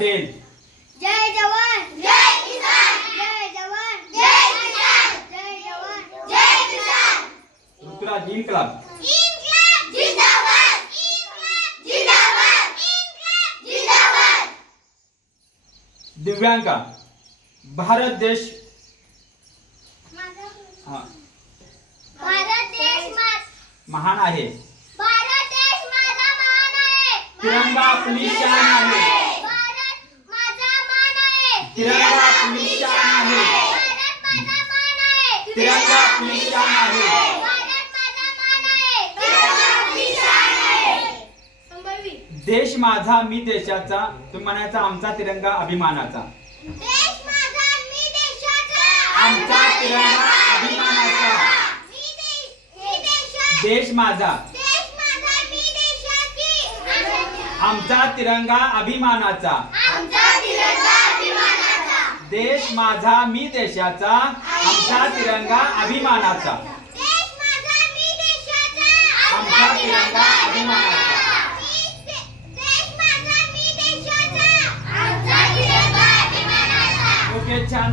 पाटील. जय जवान जय किसान. जय जवान जय किसान. जय जवान जय किसान. ऋतुराज इन्कलाब. इन्कलाब जिंदाबाद. इन्कलाब जिंदाबाद. इन्कलाब जिंदाबाद. दिव्यांका. भारत देश भारत देश महान आहे. भारत देश माझा महान आहे. तिरंगा आपली शान आहे. भारत माझा मान आहे. तिरंगा आपली शान आहे. भारत माझा मान आहे. तिरंगा आपली शान आहे. भारत माझा मान आहे. तिरंगा आपली शान आहे. देश माझा मी देशाचा. तुम्ही म्हणायचा आमचा तिरंगा अभिमानाचा. देश माझा मी देशाचा. आमचा तिरंगा अभिमानाचा. मी देशाचा. देश माझा देश माझा मी देशाची. आमचा तिरंगा अभिमानाचा. आमचा तिरंगा अभिमानाचा. देश माझा मी देशाचा. आमचा तिरंगा अभिमानाचा. देश माझा मी देशाचा. आमचा तिरंगा अभिमानाचा. देश माझा मी देशाचा. आमचा तिरंगा अभिमानाचा. ओके, छान.